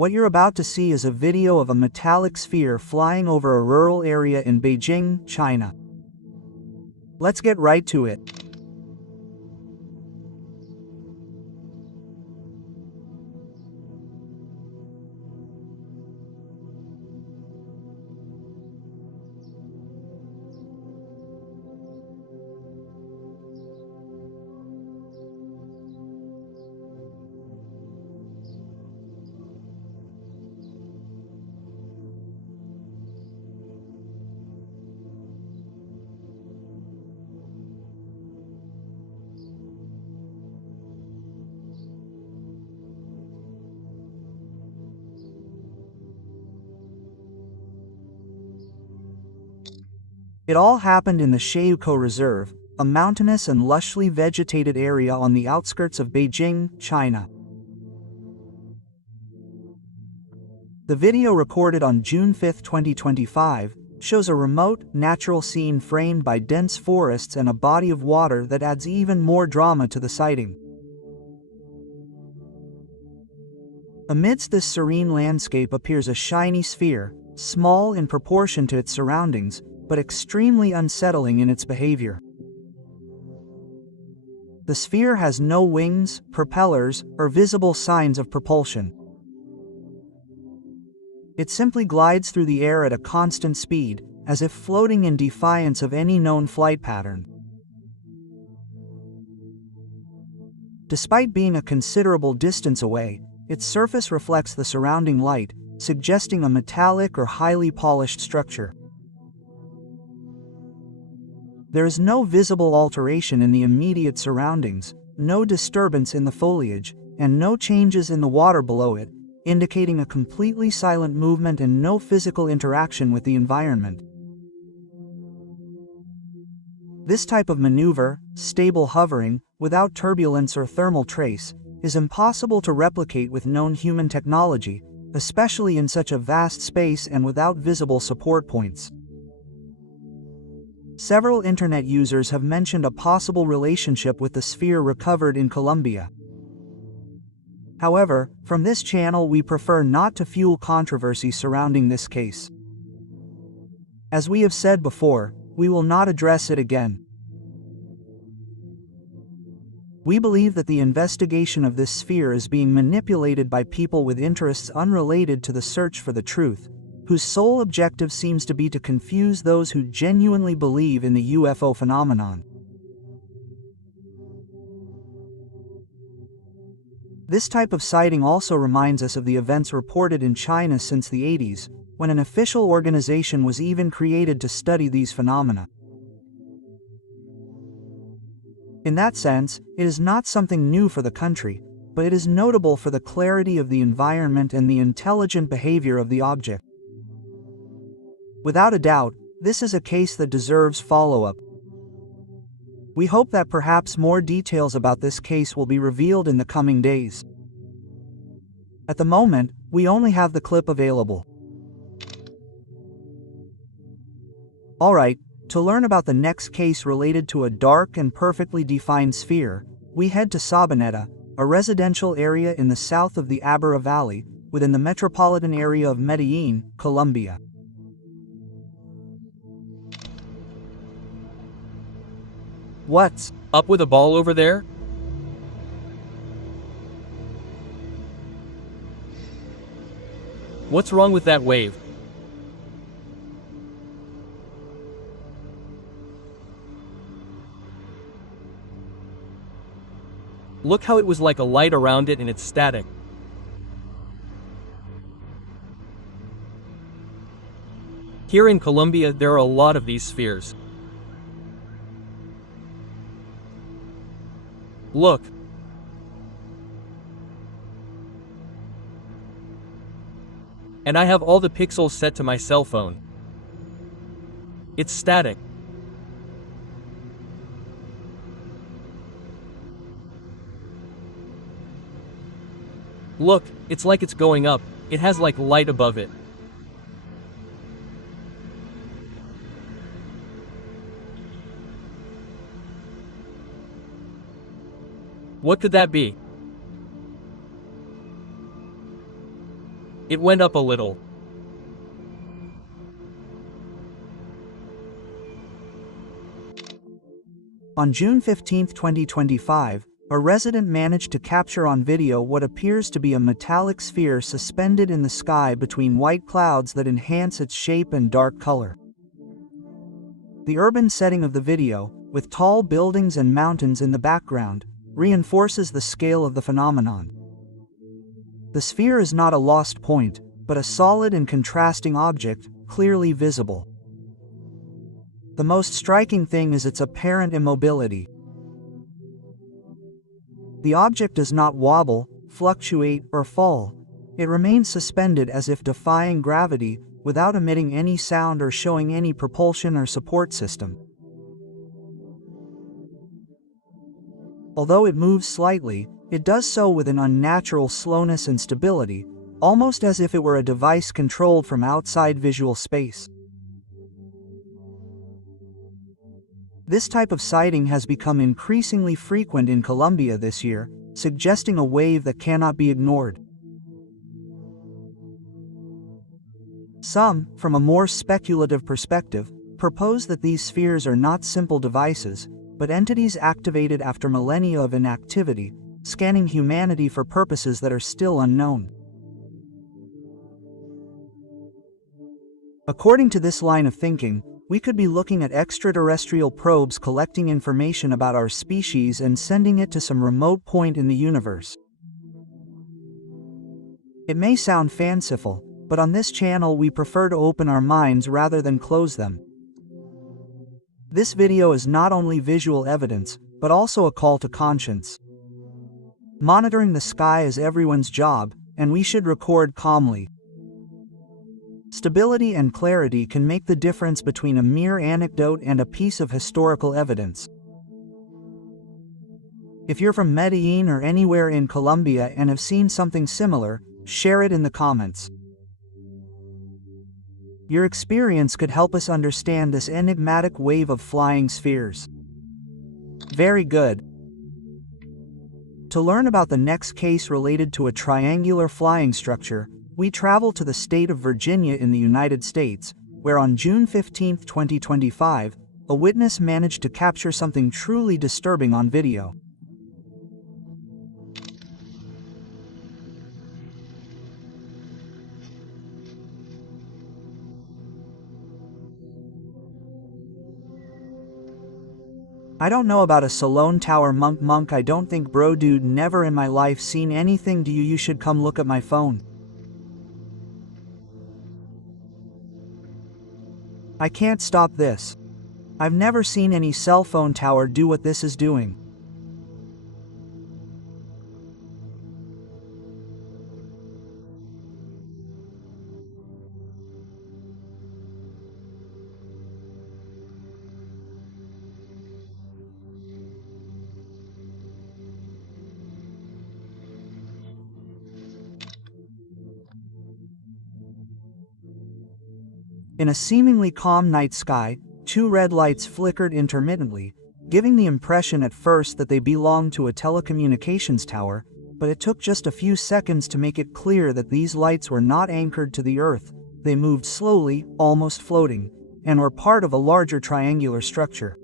What you're about to see is a video of a metallic sphere flying over a rural area in Beijing, China. Let's get right to it. It all happened in the Sheiko Reserve, a mountainous and lushly vegetated area on the outskirts of Beijing, China. The video recorded on June 5, 2025, shows a remote, natural scene framed by dense forests and a body of water that adds even more drama to the sighting. Amidst this serene landscape appears a shiny sphere, small in proportion to its surroundings, but extremely unsettling in its behavior. The sphere has no wings, propellers, or visible signs of propulsion. It simply glides through the air at a constant speed, as if floating in defiance of any known flight pattern. Despite being a considerable distance away, its surface reflects the surrounding light, suggesting a metallic or highly polished structure. There is no visible alteration in the immediate surroundings, no disturbance in the foliage, and no changes in the water below it, indicating a completely silent movement and no physical interaction with the environment. This type of maneuver, stable hovering, without turbulence or thermal trace, is impossible to replicate with known human technology, especially in such a vast space and without visible support points. Several internet users have mentioned a possible relationship with the sphere recovered in Colombia. However, from this channel we prefer not to fuel controversy surrounding this case. As we have said before, we will not address it again. We believe that the investigation of this sphere is being manipulated by people with interests unrelated to the search for the truth, whose sole objective seems to be to confuse those who genuinely believe in the UFO phenomenon. This type of sighting also reminds us of the events reported in China since the 80s, when an official organization was even created to study these phenomena. In that sense, it is not something new for the country, but it is notable for the clarity of the environment and the intelligent behavior of the object. Without a doubt, this is a case that deserves follow-up. We hope that perhaps more details about this case will be revealed in the coming days. At the moment, we only have the clip available. Alright, to learn about the next case related to a dark and perfectly defined sphere, we head to Sabaneta, a residential area in the south of the Abra Valley, within the metropolitan area of Medellin, Colombia. What's up with a ball over there? What's wrong with that wave? Look how it was like a light around it and it's static. Here in Colombia, there are a lot of these spheres. Look. And I have all the pixels set to my cell phone. It's static. Look, it's like it's going up. It has like light above it. What could that be? It went up a little. On June 15, 2025, a resident managed to capture on video what appears to be a metallic sphere suspended in the sky between white clouds that enhance its shape and dark color. The urban setting of the video, with tall buildings and mountains in the background, reinforces the scale of the phenomenon. The sphere is not a lost point, but a solid and contrasting object, clearly visible. The most striking thing is its apparent immobility. The object does not wobble, fluctuate, or fall. It remains suspended as if defying gravity, without emitting any sound or showing any propulsion or support system. Although it moves slightly, it does so with an unnatural slowness and stability, almost as if it were a device controlled from outside visual space. This type of sighting has become increasingly frequent in Colombia this year, suggesting a wave that cannot be ignored. Some, from a more speculative perspective, propose that these spheres are not simple devices, but entities activated after millennia of inactivity, scanning humanity for purposes that are still unknown. According to this line of thinking, we could be looking at extraterrestrial probes collecting information about our species and sending it to some remote point in the universe. It may sound fanciful, but on this channel we prefer to open our minds rather than close them. This video is not only visual evidence, but also a call to conscience. Monitoring the sky is everyone's job, and we should record calmly. Stability and clarity can make the difference between a mere anecdote and a piece of historical evidence. If you're from Medellin or anywhere in Colombia and have seen something similar, share it in the comments. Your experience could help us understand this enigmatic wave of flying spheres. Very good. To learn about the next case related to a triangular flying structure, we travel to the state of Virginia in the United States, where on June 15, 2025, a witness managed to capture something truly disturbing on video. I don't know about a Salone Tower monk, I don't think bro dude, never in my life seen anything. Do you should come look at my phone. I can't stop this. I've never seen any cell phone tower do what this is doing. In a seemingly calm night sky, two red lights flickered intermittently, giving the impression at first that they belonged to a telecommunications tower, but it took just a few seconds to make it clear that these lights were not anchored to the earth. They moved slowly, almost floating, and were part of a larger triangular structure.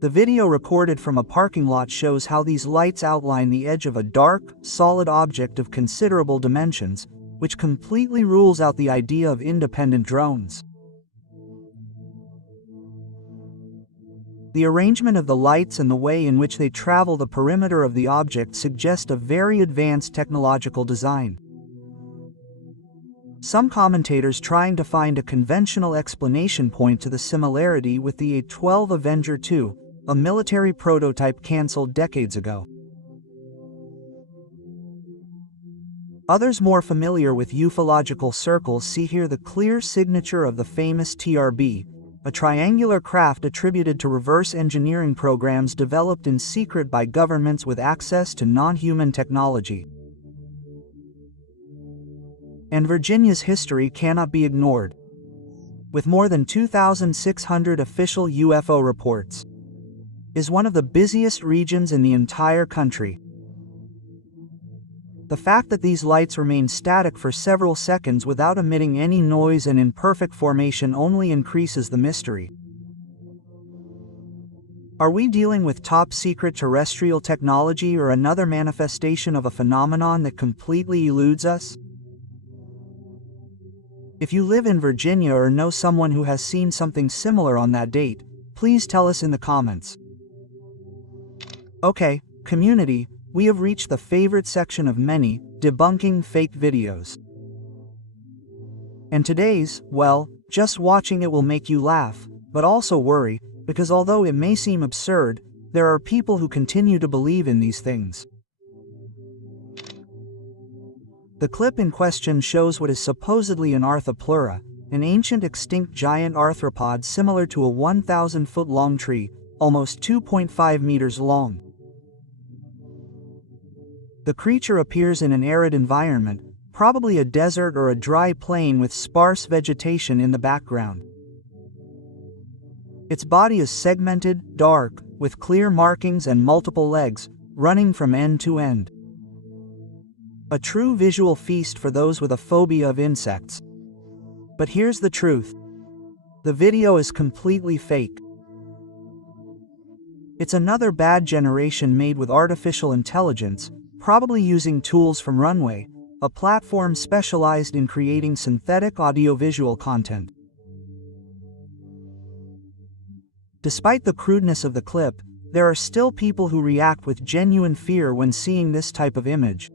The video recorded from a parking lot shows how these lights outline the edge of a dark, solid object of considerable dimensions, which completely rules out the idea of independent drones. The arrangement of the lights and the way in which they travel the perimeter of the object suggest a very advanced technological design. Some commentators trying to find a conventional explanation point to the similarity with the A-12 Avenger II, a military prototype cancelled decades ago. Others more familiar with ufological circles see here the clear signature of the famous TRB, a triangular craft attributed to reverse engineering programs developed in secret by governments with access to non-human technology. And Virginia's history cannot be ignored. With more than 2,600 official UFO reports, is one of the busiest regions in the entire country. The fact that these lights remain static for several seconds without emitting any noise and in perfect formation only increases the mystery. Are we dealing with top-secret terrestrial technology or another manifestation of a phenomenon that completely eludes us? If you live in Virginia or know someone who has seen something similar on that date, please tell us in the comments. Okay, community, we have reached the favorite section of many, debunking fake videos. And today's, well, just watching it will make you laugh, but also worry, because although it may seem absurd, there are people who continue to believe in these things. The clip in question shows what is supposedly an arthropleura, an ancient extinct giant arthropod similar to a 1,000-foot-long tree, almost 2.5 meters long. The creature appears in an arid environment, probably a desert or a dry plain with sparse vegetation in the background. Its body is segmented, dark, with clear markings and multiple legs, running from end to end. A true visual feast for those with a phobia of insects. But here's the truth. The video is completely fake. It's another bad generation made with artificial intelligence, probably using tools from Runway, a platform specialized in creating synthetic audiovisual content. Despite the crudeness of the clip, there are still people who react with genuine fear when seeing this type of image.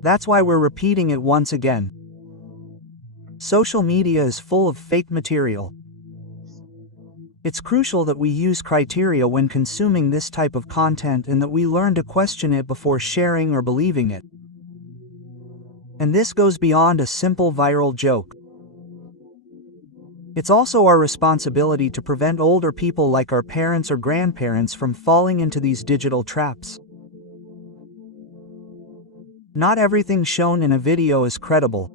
That's why we're repeating it once again. Social media is full of fake material. It's crucial that we use criteria when consuming this type of content and that we learn to question it before sharing or believing it. And this goes beyond a simple viral joke. It's also our responsibility to prevent older people like our parents or grandparents from falling into these digital traps. Not everything shown in a video is credible.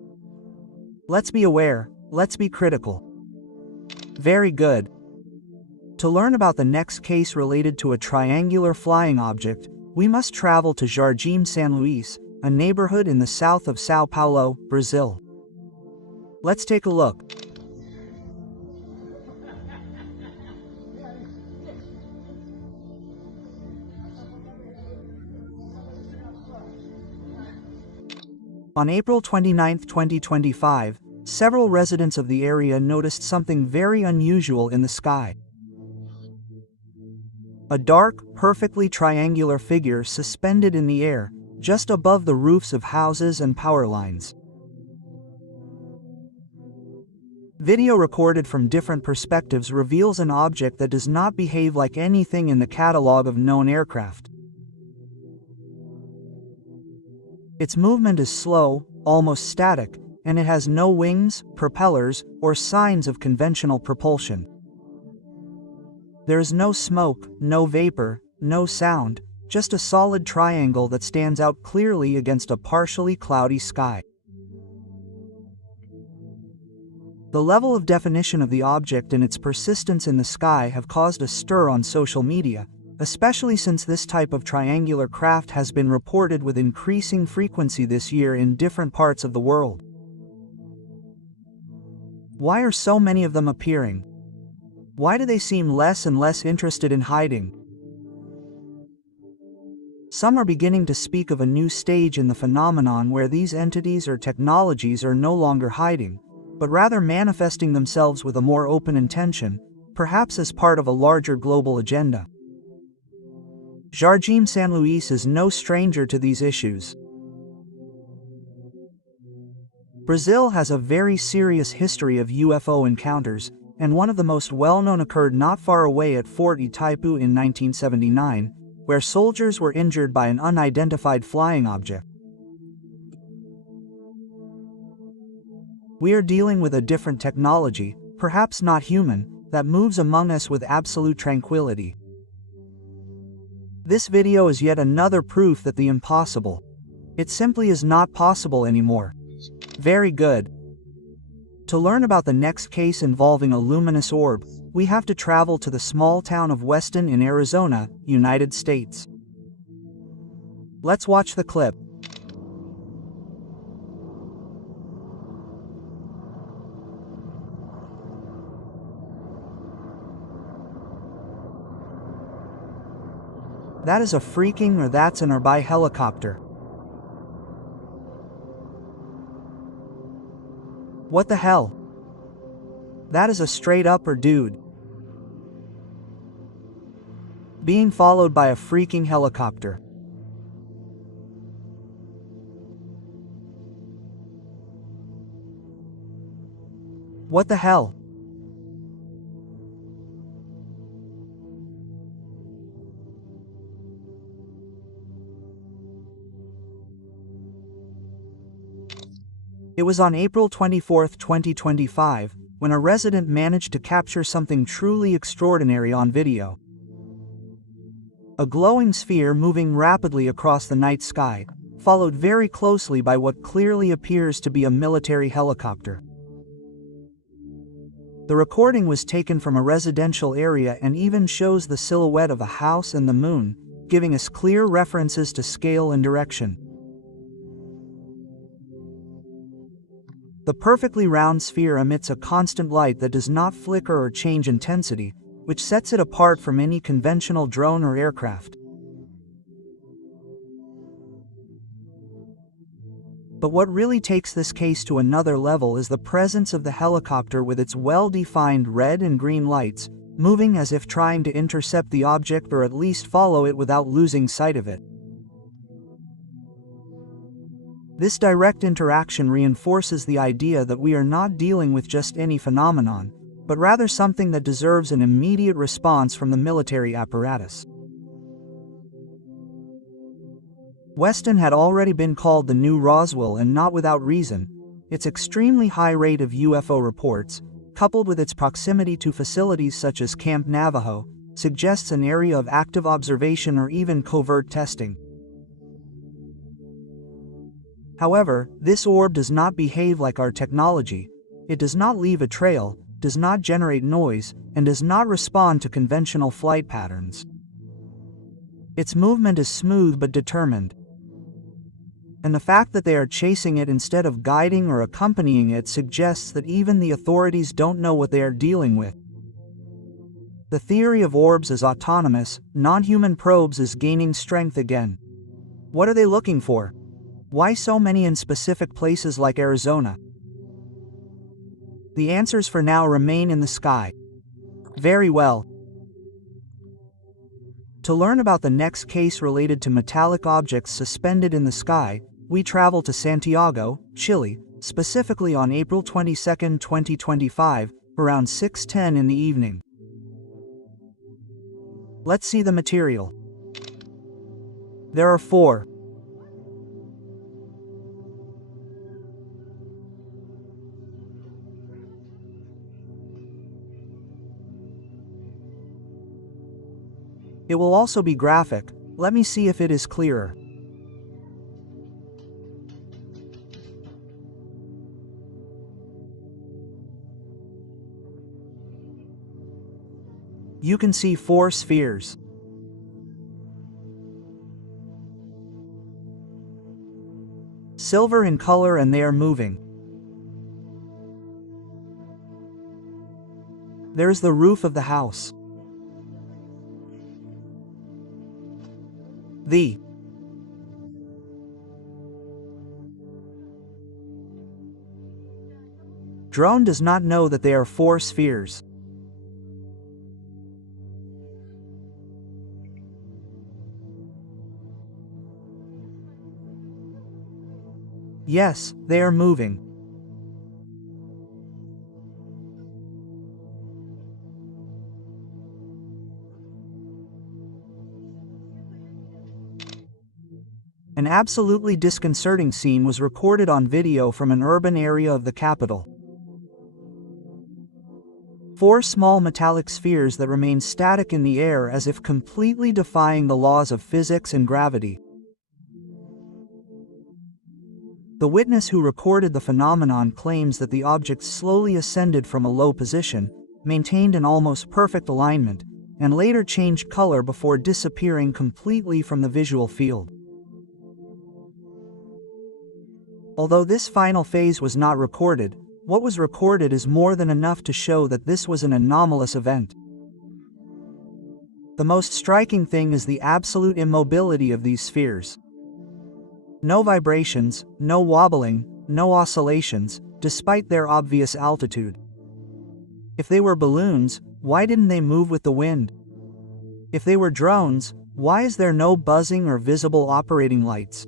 Let's be aware, let's be critical. Very good. To learn about the next case related to a triangular flying object, we must travel to Jardim San Luis, a neighborhood in the south of São Paulo, Brazil. Let's take a look. On April 29, 2025, several residents of the area noticed something very unusual in the sky. A dark, perfectly triangular figure suspended in the air, just above the roofs of houses and power lines. Video recorded from different perspectives reveals an object that does not behave like anything in the catalog of known aircraft. Its movement is slow, almost static, and it has no wings, propellers, or signs of conventional propulsion. There is no smoke, no vapor, no sound, just a solid triangle that stands out clearly against a partially cloudy sky. The level of definition of the object and its persistence in the sky have caused a stir on social media, especially since this type of triangular craft has been reported with increasing frequency this year in different parts of the world. Why are so many of them appearing? Why do they seem less and less interested in hiding? Some are beginning to speak of a new stage in the phenomenon where these entities or technologies are no longer hiding, but rather manifesting themselves with a more open intention, perhaps as part of a larger global agenda. Jardim San Luis is no stranger to these issues. Brazil has a very serious history of UFO encounters, and one of the most well-known occurred not far away at Fort Itaipu in 1979, where soldiers were injured by an unidentified flying object. We are dealing with a different technology, perhaps not human, that moves among us with absolute tranquility. This video is yet another proof that the impossible. It simply is not possible anymore. Very good. To learn about the next case involving a luminous orb, we have to travel to the small town of Weston in Arizona, United States. Let's watch the clip. That is a freaking or that's an Urbi helicopter. What the hell? That is a straight upper dude. Being followed by a freaking helicopter. What the hell? It was on April 24, 2025, when a resident managed to capture something truly extraordinary on video. A glowing sphere moving rapidly across the night sky, followed very closely by what clearly appears to be a military helicopter. The recording was taken from a residential area and even shows the silhouette of a house and the moon, giving us clear references to scale and direction. The perfectly round sphere emits a constant light that does not flicker or change intensity, which sets it apart from any conventional drone or aircraft. But what really takes this case to another level is the presence of the helicopter with its well-defined red and green lights, moving as if trying to intercept the object or at least follow it without losing sight of it. This direct interaction reinforces the idea that we are not dealing with just any phenomenon, but rather something that deserves an immediate response from the military apparatus. Weston had already been called the new Roswell, and not without reason. Its extremely high rate of UFO reports, coupled with its proximity to facilities such as Camp Navajo, suggests an area of active observation or even covert testing. However, this orb does not behave like our technology. It does not leave a trail, does not generate noise, and does not respond to conventional flight patterns. Its movement is smooth but determined. And the fact that they are chasing it instead of guiding or accompanying it suggests that even the authorities don't know what they are dealing with. The theory of orbs as autonomous, non-human probes is gaining strength again. What are they looking for? Why so many in specific places like Arizona? The answers for now remain in the sky. Very well. To learn about the next case related to metallic objects suspended in the sky, we travel to Santiago, Chile, specifically on April 22, 2025, around 6:10 in the evening. Let's see the material. There are 4. It will also be graphic. Let me see if it is clearer. You can see 4 spheres. Silver in color, and they are moving. There's the roof of the house. The drone does not know that they are 4 spheres. Yes, they are moving. An absolutely disconcerting scene was recorded on video from an urban area of the capital. 4 small metallic spheres that remain static in the air as if completely defying the laws of physics and gravity. The witness who recorded the phenomenon claims that the objects slowly ascended from a low position, maintained an almost perfect alignment, and later changed color before disappearing completely from the visual field. Although this final phase was not recorded, what was recorded is more than enough to show that this was an anomalous event. The most striking thing is the absolute immobility of these spheres. No vibrations, no wobbling, no oscillations, despite their obvious altitude. If they were balloons, why didn't they move with the wind? If they were drones, why is there no buzzing or visible operating lights?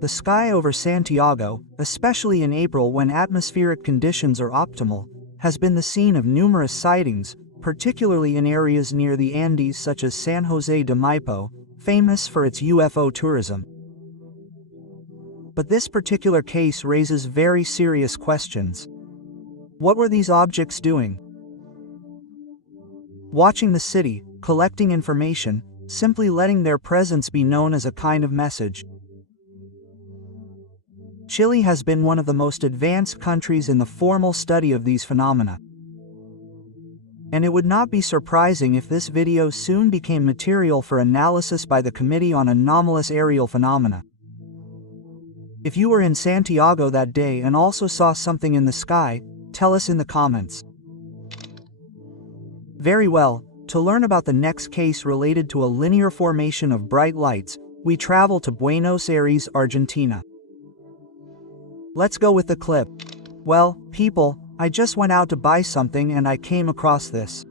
The sky over Santiago, especially in April when atmospheric conditions are optimal, has been the scene of numerous sightings, particularly in areas near the Andes such as San Jose de Maipo, famous for its UFO tourism. But this particular case raises very serious questions. What were these objects doing? Watching the city, collecting information, simply letting their presence be known as a kind of message. Chile has been one of the most advanced countries in the formal study of these phenomena. And it would not be surprising if this video soon became material for analysis by the Committee on Anomalous Aerial Phenomena. If you were in Santiago that day and also saw something in the sky, tell us in the comments. Very well, to learn about the next case related to a linear formation of bright lights, we travel to Buenos Aires, Argentina. Let's go with the clip. Well, people, I just went out to buy something and I came across this.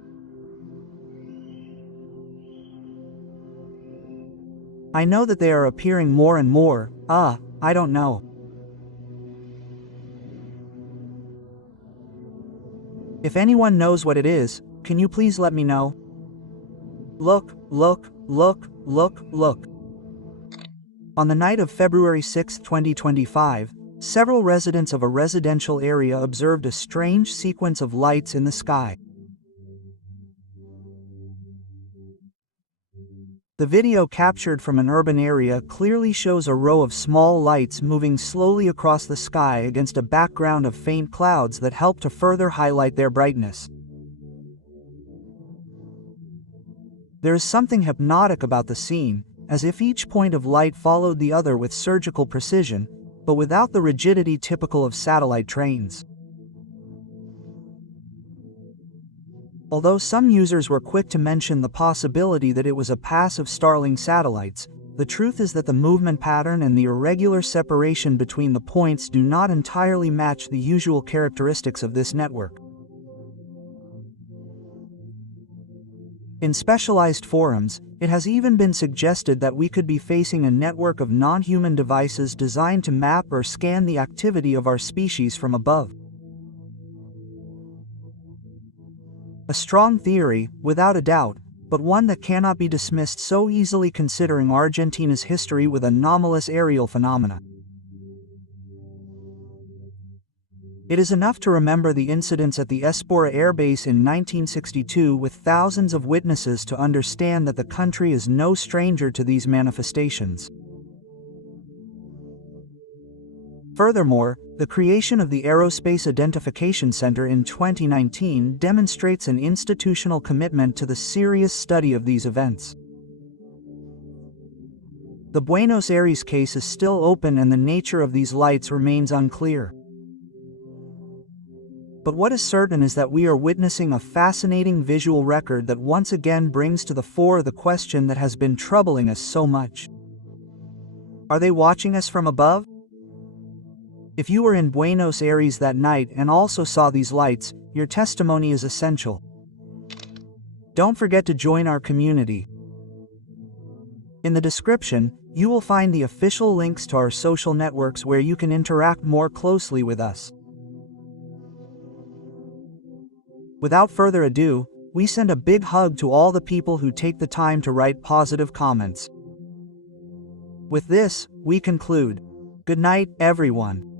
I know that they are appearing more and more, I don't know. If anyone knows what it is, can you please let me know? Look, look, look, look, look. On the night of February 6, 2025, several residents of a residential area observed a strange sequence of lights in the sky. The video captured from an urban area clearly shows a row of small lights moving slowly across the sky against a background of faint clouds that help to further highlight their brightness. There is something hypnotic about the scene, as if each point of light followed the other with surgical precision, but without the rigidity typical of satellite trains. Although some users were quick to mention the possibility that it was a pass of Starlink satellites, the truth is that the movement pattern and the irregular separation between the points do not entirely match the usual characteristics of this network. In specialized forums, it has even been suggested that we could be facing a network of non-human devices designed to map or scan the activity of our species from above. A strong theory, without a doubt, but one that cannot be dismissed so easily considering Argentina's history with anomalous aerial phenomena. It is enough to remember the incidents at the Espora Air Base in 1962 with thousands of witnesses to understand that the country is no stranger to these manifestations. Furthermore, the creation of the Aerospace Identification Center in 2019 demonstrates an institutional commitment to the serious study of these events. The Buenos Aires case is still open and the nature of these lights remains unclear. But what is certain is that we are witnessing a fascinating visual record that once again brings to the fore the question that has been troubling us so much. Are they watching us from above? If you were in Buenos Aires that night and also saw these lights, your testimony is essential. Don't forget to join our community. In the description, you will find the official links to our social networks where you can interact more closely with us. Without further ado, we send a big hug to all the people who take the time to write positive comments. With this, we conclude. Good night, everyone.